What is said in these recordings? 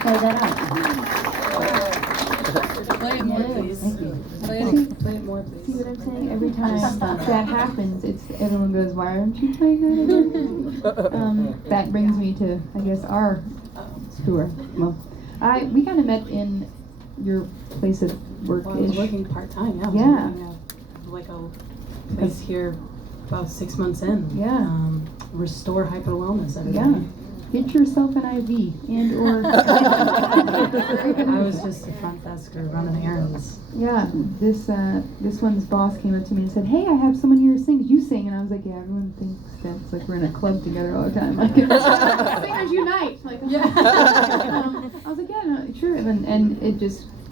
Play that out. Play it more, please. Thank you. Play it more, See please. what I'm saying? Every time that happens, everyone goes, "Why aren't you playing that again?" That brings me to, I guess, our tour. Well, we kind of met in your place of work. Well, I was working part-time, yeah. I was Yeah. working at like a place here about 6 months in. Yeah. Restore Hyper Wellness, everybody. Yeah. Get yourself an IV and or. I was just a front desker running errands. Yeah, this one's boss came up to me and said, "Hey, I have someone here who sings. You sing." And I was like, "Yeah, everyone thinks that's like we're in a club together all the time. Like, singers unite." Like, Yeah. I was like, "Yeah, no, sure." And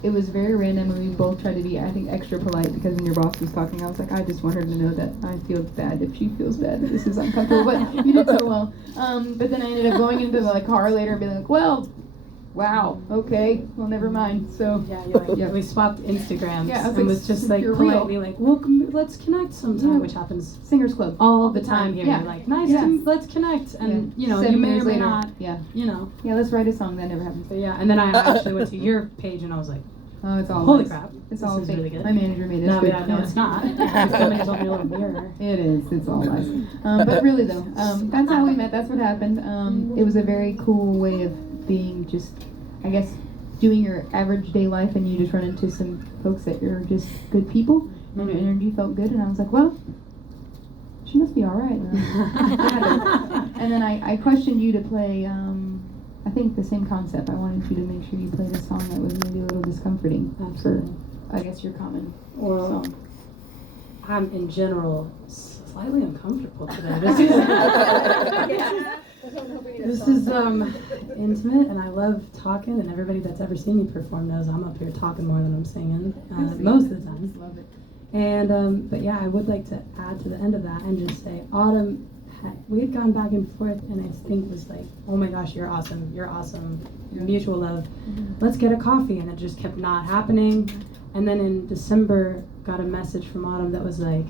it was very random, and we both tried to be, I think, extra polite because when your boss was talking, I was like, I just want her to know that I feel bad if she feels bad that this is uncomfortable. But you did so well. But then I ended up going into the car later and being like, "Well, wow, okay, well, never mind." So Yeah, we swapped Instagrams. Yeah, I was and like, was just like "You're real." politely like, "Well, let's connect sometime," Yeah. which happens Singers Club all the time here. Yeah. You're like, "Nice, Yeah. let's connect," and Yeah. you 7 may or years may later. not, Yeah, yeah. let's write a song. That never happened. But yeah, and then I actually went to your page and I was like, Oh, it's all holy lies. crap, It's this all is fake. really good. My manager made it. No, good. yeah, no, it's not. Somebody told me a little mirror. It is. It's all lies. But really though, that's how we met. That's what happened. It was a very cool way of being, just, I guess, doing your average day life, and you just run into some folks that you're just good people, and your energy felt good, and I was like, well, she must be all right. And then I questioned you to play, I think the same concept. I wanted you to make sure you played a song that was maybe a little discomforting Absolutely. for, I guess, your common Well, song. I'm in general slightly uncomfortable today. This is intimate, and I love talking, and everybody that's ever seen me perform knows I'm up here talking more than I'm singing most of the time. Love it. And but yeah, I would like to add to the end of that and just say, Autumn, we had gone back and forth, and I think was like, "Oh my gosh, you're awesome, mutual love. Let's get a coffee," and it just kept not happening. And then in December, got a message from Autumn that was like,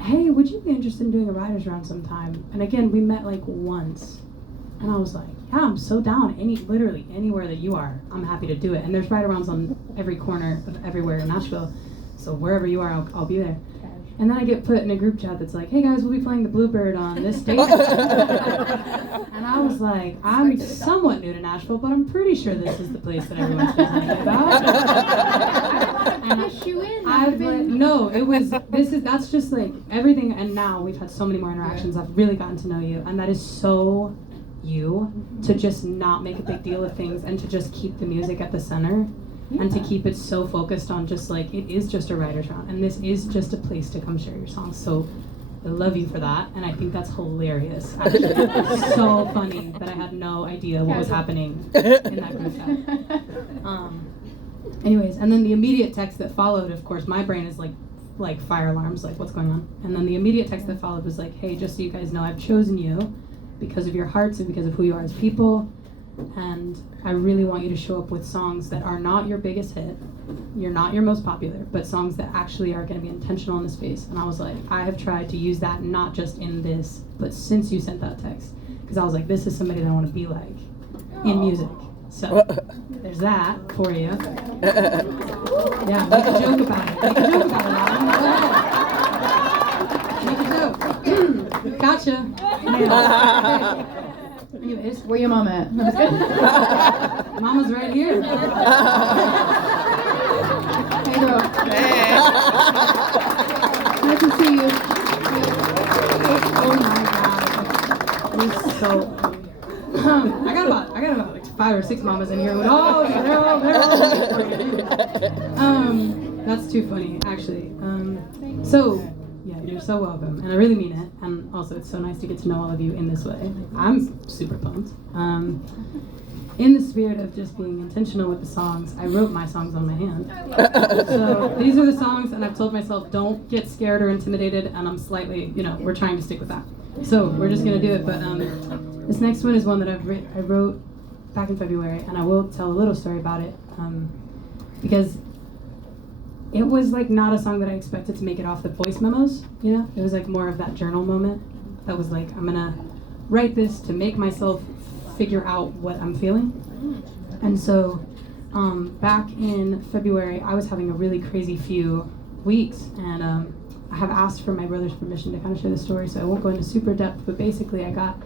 "Hey, would you be interested in doing a writer's round sometime?" And again, we met like once, and I was like, "Yeah, I'm so down. Literally anywhere that you are, I'm happy to do it." And there's writer rounds on every corner of everywhere in Nashville, so wherever you are, I'll be there. And then I get put in a group chat that's like, "Hey guys, we'll be playing the Bluebird on this date." And I was like, I'm somewhat new to Nashville, but I'm pretty sure this is the place that everyone's been talking about. And Push you in. I've like, no, that's just like everything. And now we've had so many more interactions. I've really gotten to know you, and that is so you, to just not make a big deal of things and to just keep the music at the center. And to keep it so focused on just like, it is just a writer's round, and this is just a place to come share your songs. So I love you for that, and I think that's hilarious. Actually, it's so funny that I had no idea what was happening in that group chat. Anyways, and then the immediate text that followed, of course, my brain is like fire alarms, like what's going on? And then the immediate text that followed was like, "Hey, just so you guys know, I've chosen you because of your hearts and because of who you are as people. And I really want you to show up with songs that are not your biggest hit, you're not your most popular, but songs that actually are going to be intentional in the space." And I was like, I have tried to use that not just in this, but since you sent that text, because I was like, this is somebody that I want to be like in music. So there's that for you. Yeah, make a joke about it. Make a joke about it. Make a joke. Gotcha. Nailed. Anyways, Where your mama at? Mama's right here. Hey, girl. Nice to see you. Oh my god. He's so I got about like 5 or 6 mamas in here with they're all that's too funny, actually. So yeah, you're so welcome, and I really mean it. And also, it's so nice to get to know all of you in this way. I'm super pumped. In the spirit of just being intentional with the songs, I wrote my songs on my hand. So these are the songs, and I've told myself, don't get scared or intimidated, and I'm slightly, we're trying to stick with that. So we're just gonna do it, but this next one is one that I wrote back in February, and I will tell a little story about it, because it was like not a song that I expected to make it off the voice memos, you know? It was like more of that journal moment that was like, I'm gonna write this to make myself figure out what I'm feeling. And so back in February, I was having a really crazy few weeks, and I have asked for my brother's permission to kind of share the story, so I won't go into super depth, but basically I got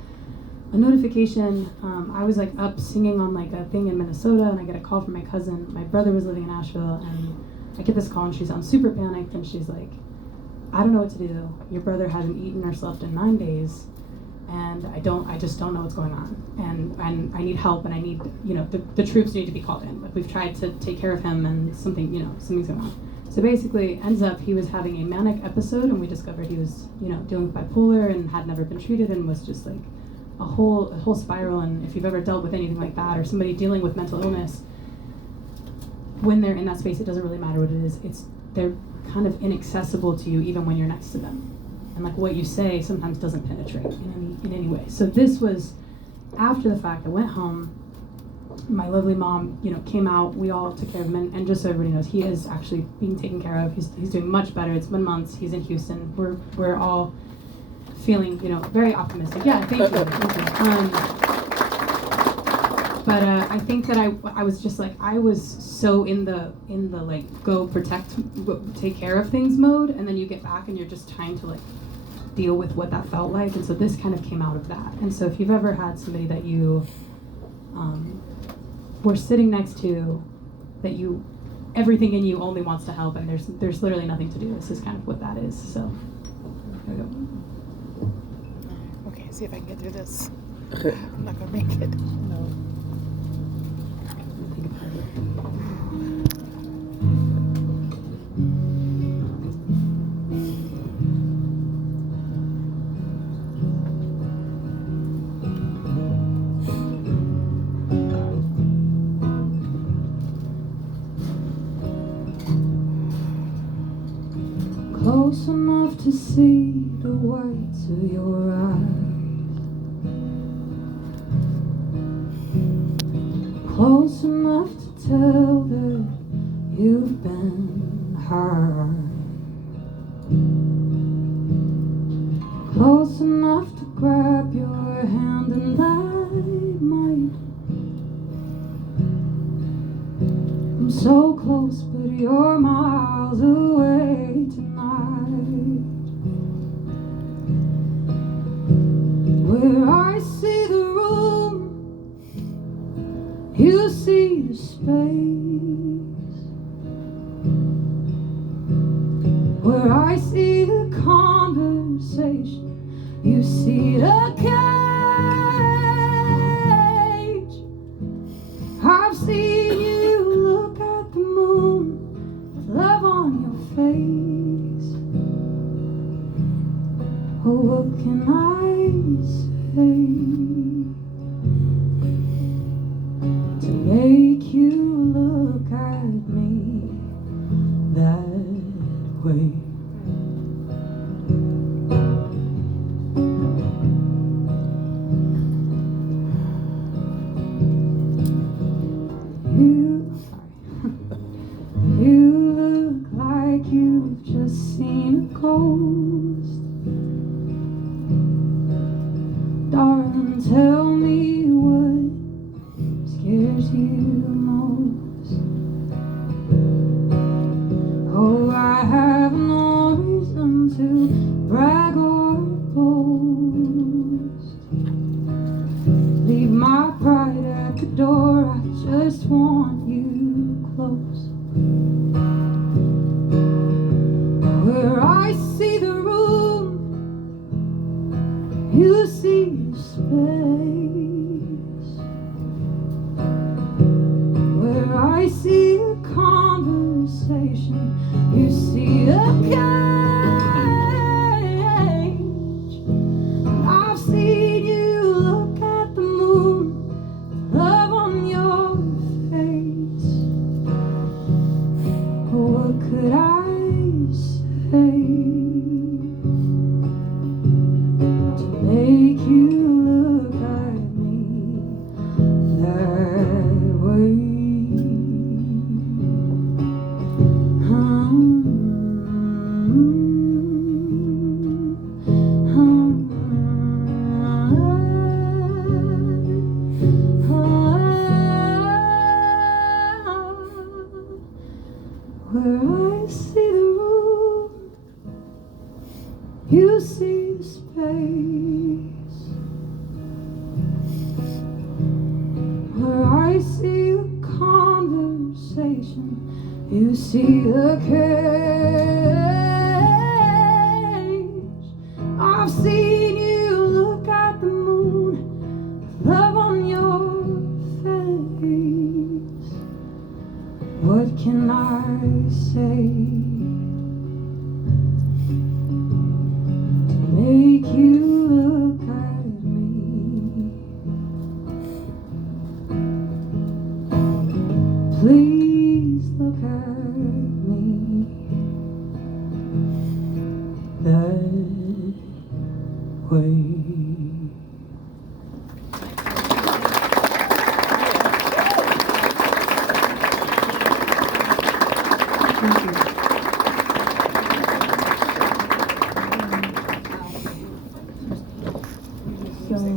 a notification. I was like up singing on like a thing in Minnesota, and I get a call from my cousin. My brother was living in Nashville, and I get this call, and she sounds super panicked, and she's like, I don't know what to do. Your brother hasn't eaten or slept in 9 days, and I just don't know what's going on, and I need help, and I need, you know, the troops need to be called in. Like, we've tried to take care of him, and something's going on. So basically, ends up he was having a manic episode, and we discovered he was, you know, dealing with bipolar and had never been treated, and was just like a whole spiral. And if you've ever dealt with anything like that, or somebody dealing with mental illness, when they're in that space, it doesn't really matter what it is. They're kind of inaccessible to you even when you're next to them. And like what you say sometimes doesn't penetrate in any way. So this was after the fact. I went home. My lovely mom, you know, came out. We all took care of him, and just so everybody knows, he is actually being taken care of. He's doing much better. It's been months. He's in Houston. We're all feeling, you know, very optimistic. Yeah, thank you. But I think that I was just like, I was so in the like go protect, take care of things mode, and then you get back and you're just trying to like deal with what that felt like. And so this kind of came out of that. And so if you've ever had somebody that you were sitting next to, that you, everything in you only wants to help, and there's literally nothing to do, this is kind of what that is. So there we go. Okay, see if I can get through this. I'm not gonna make it. No. Close enough to see the whites of your eyes, close enough to tell that you've been hurt, close enough to grab your hand, and I might. I'm so close, but you're miles away tonight. Where I see the room, you see the space. Where I see the conversation, you see the cage. I've seen you look at the moon with love on your face. Oh, what can I say to make you look at me that way? You look like you've just seen a ghost. Darling, tell me what scares you most. Oh, I have no reason to brag or boast. Leave my pride at the door, I just want you close. Where I see the room, you see the space. Where I see a conversation, you see a cage. I've seen you look at the moon, love on your face. What could I say to make you look at me that way? Where I see the room, you see the space. Where I see the conversation, you see the cage. I've seen you look at the moon, love on your face. What can I say to make you look at me? Please look at me that way.